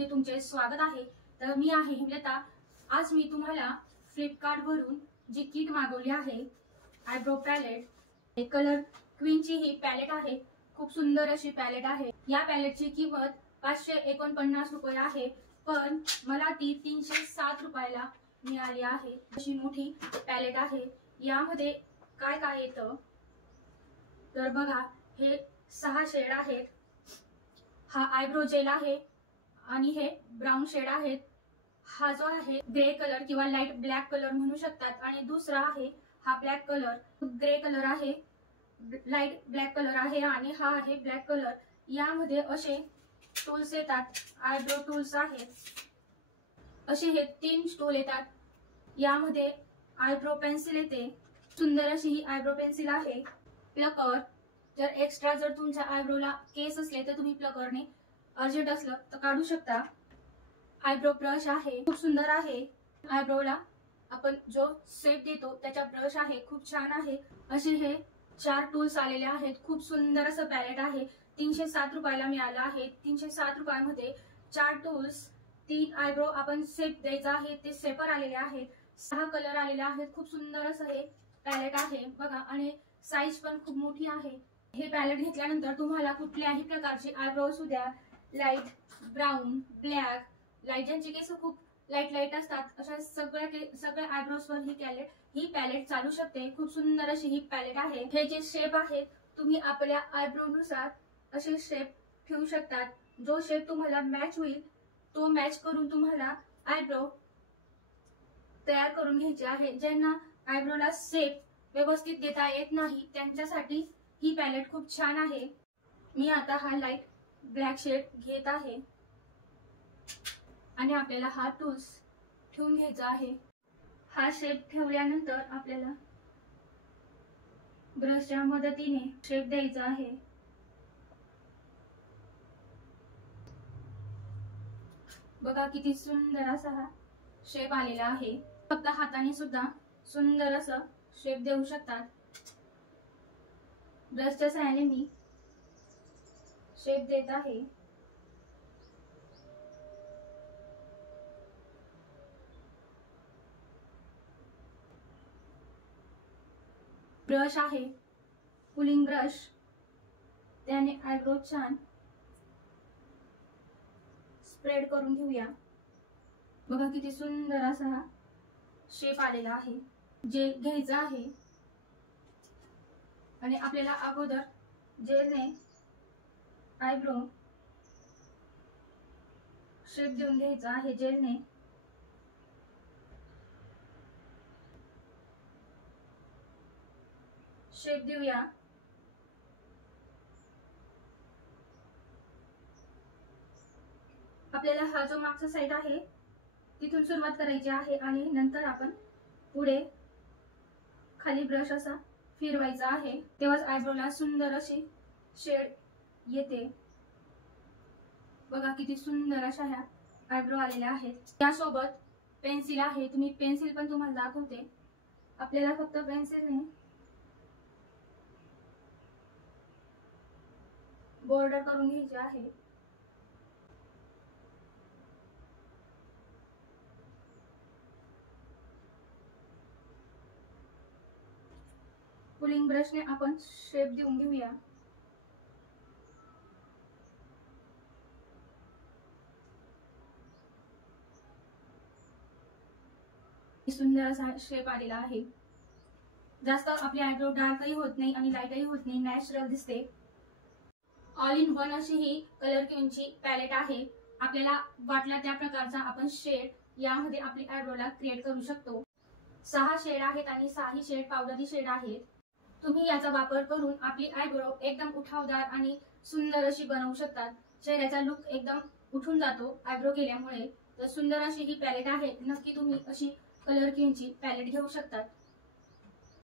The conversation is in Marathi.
मध्ये तुमचे स्वागत आहे। तर मी आहे हिमलता। आज मी तुम्हाला फ्लिपकार्ट वरून जी किट मागवली आहे आयब्रो पॅलेट, कलर क्वीनची ही पॅलेट आहे। खूप सुंदर अशी पॅलेट आहे। या पॅलेटची किंमत 549 रुपये आहे, पण मला ती 307 रुपयाला मिळाली आहे। अशी मोठी पॅलेट आहे। यामध्ये काय काय येतं तर बघा, हे 6 शेड आहेत। हा आयब्रो जेल आहे आणि हे ब्राउन शेड आहेत। हा जो आहे ग्रे कलर किंवा लाईट ब्लॅक कलर म्हणू शकतात, आणि दुसरा आहे हा ब्लॅक कलर, ग्रे कलर आहे, लाईट ब्लॅक कलर आहे, आणि हा आहे ब्लॅक कलर। यामध्ये असे टूल्स येतात, आयब्रो टूल्स आहेत। असे हे 3 टूल येतात। यामध्ये आयब्रो पेन्सिल येते, सुंदर अशी ही आयब्रो पेन्सिल आहे। प्लकर, जर एक्स्ट्रा जर तुमच्या आयब्रोला केस असले तर तुम्ही प्लकरने अर्जंट असलं तर काढू शकता। आयब्रो ब्रश आहे, खूप सुंदर आहे। आयब्रोला आपण जो शेप देतो त्याचा ब्रश आहे, खूप छान आहे। असे हे 4 टूल्स आलेले आहेत। खूप सुंदर असं पॅलेट आहे। 307 रुपयाला मिळालं आहे। 307 रुपयामध्ये 4 टूल्स, 3 आयब्रो आपण शेप द्यायचा आहे ते शेपर आलेले आहेत, 6 कलर आलेले आहेत। खूप सुंदर असं हे पॅलेट आहे बघा, आणि साईज पण खूप मोठी आहे। हे पॅलेट घेतल्यानंतर तुम्हाला कुठल्याही प्रकारची आयब्रो असू द्या, लाईट ब्राऊन, ब्लॅक, लाईट, ज्यांचे केस खूप लाईट असतात, अशा सगळ्या आयब्रोज वर ही पॅलेट चालू शकते। खूप सुंदर अशी ही पॅलेट आहे। हे जे शेप आहेत तुम्ही आपल्या आयब्रो नुसार असे शेप ठेवू शकतात। जो शेप तुम्हाला मॅच होईल तो मॅच करून तुम्हाला आयब्रो तयार करून घ्यायचे आहे। ज्यांना आयब्रोला शेप व्यवस्थित देता येत नाही त्यांच्यासाठी ही पॅलेट खूप छान आहे। मी आता हा लाईट ब्लॅक शेड घेत आहे आणि आपल्याला हा टूल्स ठेवून घ्यायचा आहे। हा शेप ठेवल्यानंतर आपल्याला ब्रशच्या मदतीने शेप द्यायचा आहे। बघा किती सुंदर असा हा शेप आलेला आहे। फक्त हाताने सुद्धा सुंदर असं शेप देऊ शकतात। ब्रशच्या सहाय्याने मी शेप देत आहे। ब्रश आहे पुलिंग ब्रश, त्याने आयब्रो छान स्प्रेड करून घेऊया। बघा किती सुंदर असा हा शेप आलेला आहे। जेल घ्यायचा आहे आणि आपल्याला अगोदर जेलने आयब्रो शेप देऊन घ्यायचा आहे। जेलने शेप देऊया। आपल्याला हा जो मागचा साइड आहे तिथून सुरुवात करायची आहे, आणि नंतर आपण पुढे खाली ब्रश असा फिरवायचा आहे, तेव्हाच आयब्रोला सुंदर अशी शेड येते। बघा किती सुंदर अशा ह्या आयब्रो आलेल्या आहेत। त्यासोबत पेन्सिल आहे, तुम्ही पेन्सिल पण तुम्हाला दाखवते। आपल्याला फक्त पेन्सिलने बॉर्डर करून घ्यायची आहे। पुलिंग ब्रशने आपण शेप देऊन घेऊया। सुंदर असा शेप आलेला आहे। जास्त आपली आयब्रो डार्कही होत नाही आणि लाईटही होत नाही, नॅचरल दिसते। ऑल इन वन अशी ही कलर क्वीनची पॅलेट आहे। आपल्याला वाटला त्या प्रकारचा आपण शेड यामध्ये आपली आयब्रोला क्रिएट करू शकतो। 6 शेड आहेत आणि 6ही शेड पावडरी शेड आहेत। तुम्ही याचा वापर करून आपली आयब्रो एकदम उठावदार आणि सुंदर अशी बनवू शकतात। चेहऱ्याचा लुक एकदम उठून जातो आयब्रो केल्यामुळे। तर सुंदर अशी ही पॅलेट आहे। नक्की तुम्ही अशी कलर क्वीनची पॅलेट घेऊ शकतात।